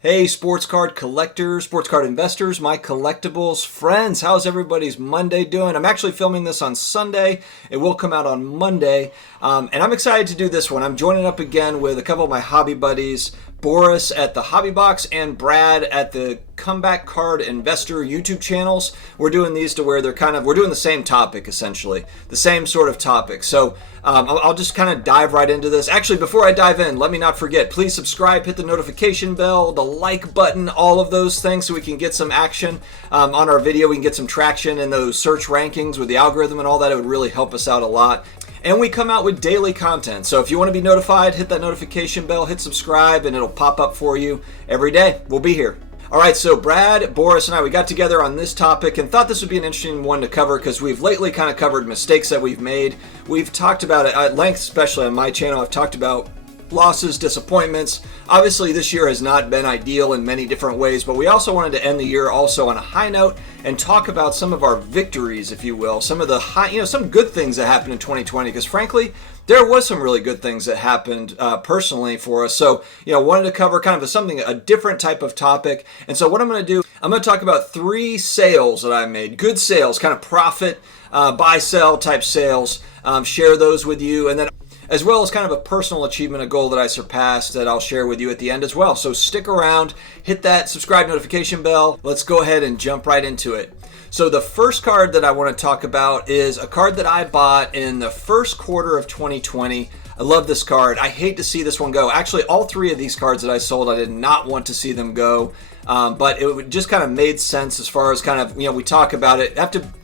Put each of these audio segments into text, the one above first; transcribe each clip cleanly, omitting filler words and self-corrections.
Hey, sports card collectors, sports card investors, my collectibles friends, how's everybody's Monday doing? I'm actually filming this on Sunday. It will come out on Monday, and I'm excited to do this one. I'm joining up again with a couple of my hobby buddies, Boris at the Hobby Box and Brad at the Comeback Card Investor YouTube channels. We're doing these to where we're doing the same topic, essentially, the same sort of topic. So I'll just kind of dive right into this. Actually, before I dive in, let me not forget, please subscribe, hit the notification bell, the like button, all of those things so we can get some action on our video. We can get some traction in those search rankings with the algorithm and all that. It would really help us out a lot. And we come out with daily content. So if you want to be notified, hit that notification bell, hit subscribe, and it'll pop up for you every day. We'll be here. All right, so Brad, Boris, and I, we got together on this topic and thought this would be an interesting one to cover because we've lately kind of covered mistakes that we've made. We've talked about it at length, especially on my channel. I've talked about losses, disappointments. Obviously, this year has not been ideal in many different ways, but we also wanted to end the year also on a high note and talk about some of our victories, if you will, some of the some good things that happened in 2020, because frankly, there was some really good things that happened personally for us. So, wanted to cover kind of a different type of topic. And so what I'm going to do, I'm going to talk about 3 sales that I made, good sales, kind of profit, buy, sell type sales, share those with you, and then as well as kind of a personal achievement, a goal that I surpassed that I'll share with you at the end as well. So stick around, hit that subscribe notification bell. Let's go ahead and jump right into it. So the first card that I want to talk about is a card that I bought in the first quarter of 2020. I love this card. I hate to see this one go. Actually, all 3 of these cards that I sold, I did not want to see them go. But it just kind of made sense as far as kind of, we talk about it.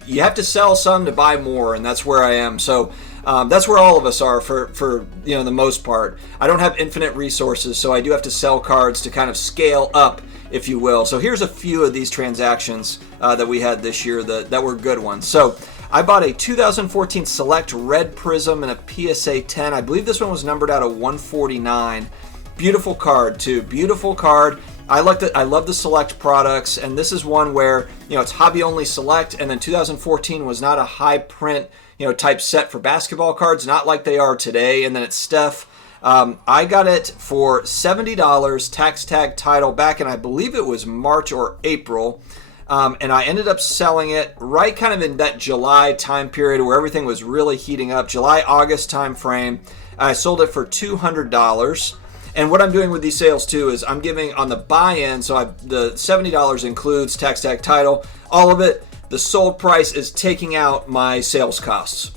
You have to sell some to buy more, and that's where I am. So that's where all of us are for the most part. I don't have infinite resources, so I do have to sell cards to kind of scale up, if you will. So here's a few of these transactions that we had this year that were good ones. So I bought a 2014 Select Red Prism and a PSA 10. I believe this one was numbered out of 149. Beautiful card too. Beautiful card. I love the Select products, and this is one where it's hobby only Select, and then 2014 was not a high print type set for basketball cards, not like they are today. And then it's Steph. I got it for $70 tax tag title back in, I believe it was March or April. And I ended up selling it right kind of in that July time period where everything was really heating up, July-August time frame. I sold it for $200. And what I'm doing with these sales too is I'm giving on the buy-in, so the $70 includes tax tag title, all of it. The sold price is taking out my sales costs.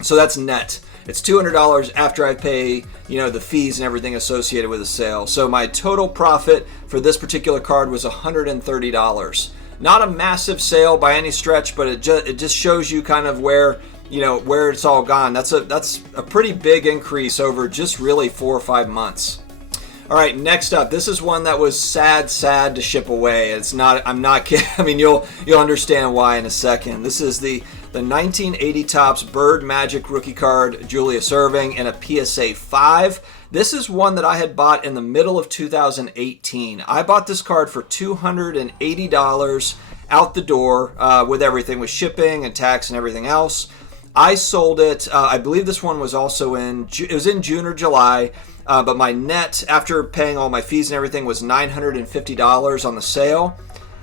So that's net. It's $200 after I pay, the fees and everything associated with the sale. So my total profit for this particular card was $130. Not a massive sale by any stretch, but it just shows you kind of where it's all gone. That's a pretty big increase over just really 4 or 5 months. All right, next up, this is one that was sad to ship away. I'm not kidding. I mean, you'll understand why in a second. This is the 1980 Topps Bird Magic rookie card, Julius Erving, and a PSA 5. This is one that I had bought in the middle of 2018. I bought this card for $280 out the door with everything, with shipping and tax and everything else. I sold it. I believe this one was also in June or July. But my net, after paying all my fees and everything, was $950 on the sale.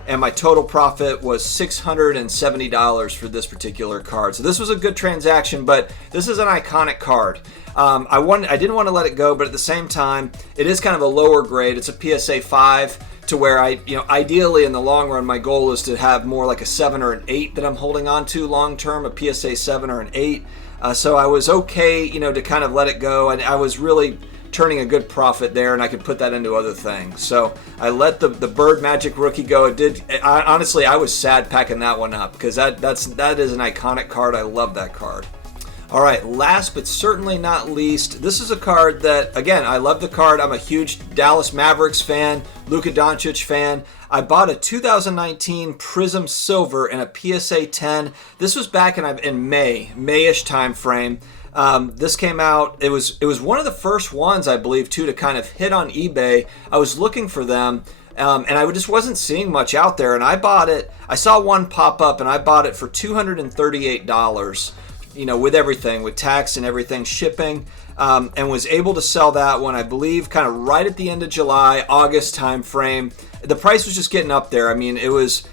And my total profit was $670 for this particular card. So this was a good transaction, but this is an iconic card. I didn't want to let it go, but at the same time, it is kind of a lower grade. It's a PSA 5 to where ideally in the long run, my goal is to have more like a 7 or an 8 that I'm holding on to long term, a PSA 7 or an 8. So I was okay, to kind of let it go. And I was really turning a good profit there, and I could put that into other things. So I let the Bird Magic rookie go. Honestly, I was sad packing that one up because that is an iconic card. I love that card. All right, last but certainly not least, this is a card that, again, I love the card. I'm a huge Dallas Mavericks fan, Luka Doncic fan. I bought a 2019 Prism Silver and a PSA 10. This was back in May-ish time frame. This came out, it was one of the first ones, I believe, too, to kind of hit on eBay. I was looking for them, and I just wasn't seeing much out there, and I bought it. I saw one pop up, and I bought it for $238, with everything, with tax and everything, shipping. and was able to sell that one, I believe, kind of right at the end of July, August time frame. The price was just getting up there. I mean, it was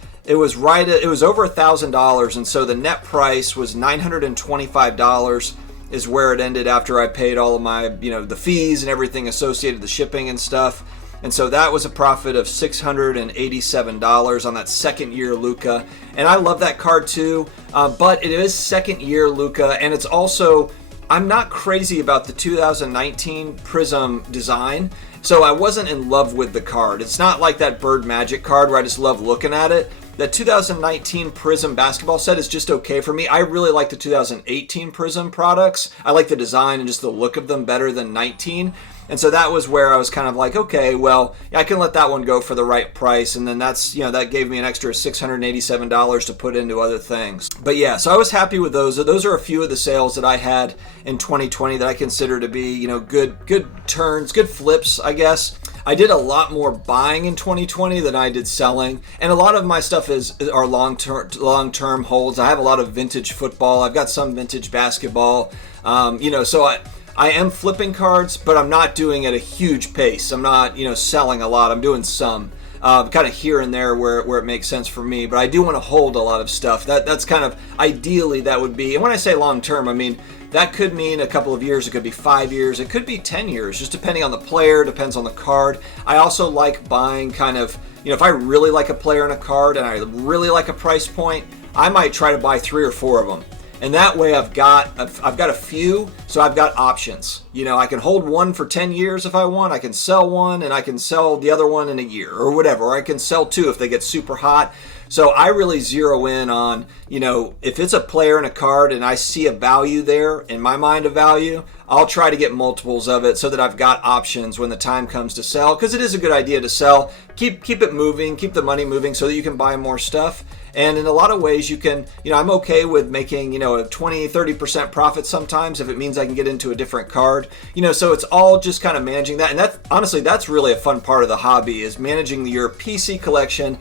right at, it was over $1,000, and so the net price was $925 is where it ended after I paid all of my, the fees and everything associated, the shipping and stuff. And so that was a profit of $687 on that second year Luka. And I love that card too, but it is second year Luka, and it's also, I'm not crazy about the 2019 Prism design, so I wasn't in love with the card. It's not like that Bird Magic card where I just love looking at it. The 2019 Prism basketball set is just okay for me. I really like the 2018 Prism products. I like the design and just the look of them better than 19. And so that was where I was kind of like, okay, well, I can let that one go for the right price. And then that's, that gave me an extra $687 to put into other things. But yeah, so I was happy with those. Those are a few of the sales that I had in 2020 that I consider to be, good turns, good flips, I guess. I did a lot more buying in 2020 than I did selling, and a lot of my stuff are long-term holds. I have a lot of vintage football. I've got some vintage basketball. So I am flipping cards, but I'm not doing at a huge pace. I'm not, selling a lot. I'm doing some, kind of here and there where it makes sense for me. But I do want to hold a lot of stuff. That's kind of ideally that would be. And when I say long-term, I mean that could mean a couple of years. It could be 5 years. It could be 10 years, just depending on the player, depends on the card. I also like buying kind of, if I really like a player and a card and I really like a price point, I might try to buy 3 or 4 of them. And that way I've got a few, so I've got options. I can hold one for 10 years if I want. I can sell one, and I can sell the other one in a year or whatever. Or I can sell 2 if they get super hot. So I really zero in on, if it's a player and a card and I see a value there, in my mind a value, I'll try to get multiples of it so that I've got options when the time comes to sell. Because it is a good idea to sell. Keep it moving, keep the money moving so that you can buy more stuff. And in a lot of ways you can, I'm okay with making, a 20, 30% profit sometimes if it means I can get into a different card. So it's all just kind of managing that. And that's really a fun part of the hobby, is managing your PC collection,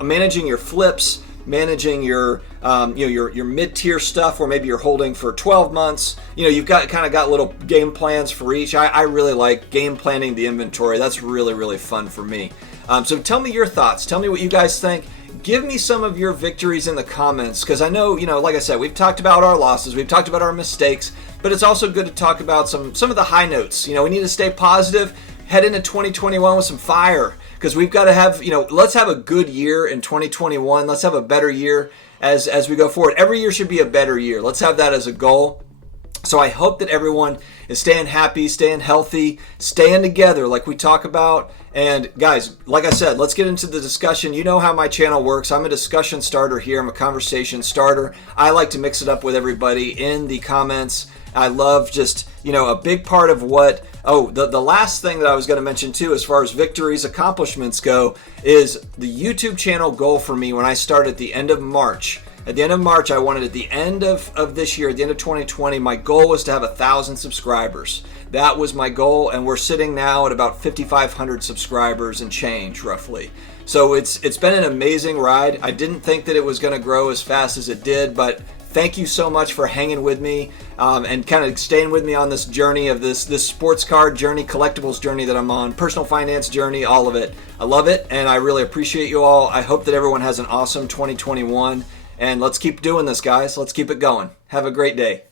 managing your flips, managing your your mid-tier stuff where maybe you're holding for 12 months. You've got little game plans for each. I really like game planning the inventory. That's really, really fun for me. So tell me your thoughts. Tell me what you guys think. Give me some of your victories in the comments, because I know, like I said, we've talked about our losses, we've talked about our mistakes, but it's also good to talk about some of the high notes. We need to stay positive, head into 2021 with some fire, because we've got to have, let's have a good year in 2021. Let's have a better year as we go forward. Every year should be a better year. Let's have that as a goal. So I hope that everyone is staying happy, staying healthy, staying together like we talk about. And guys, like I said, let's get into the discussion. You know how my channel works. I'm a discussion starter here. I'm a conversation starter. I like to mix it up with everybody in the comments. I love just, a big part of what, the last thing that I was going to mention too, as far as victories, accomplishments go, is the YouTube channel goal for me when I started at the end of March. At the end of March, I wanted at the end of this year, at the end of 2020, my goal was to have 1,000 subscribers. That was my goal, and we're sitting now at about 5,500 subscribers and change, roughly. So it's been an amazing ride. I didn't think that it was going to grow as fast as it did, but thank you so much for hanging with me and kind of staying with me on this journey of this sports card journey, collectibles journey that I'm on, personal finance journey, all of it. I love it, and I really appreciate you all. I hope that everyone has an awesome 2021. And let's keep doing this, guys. Let's keep it going. Have a great day.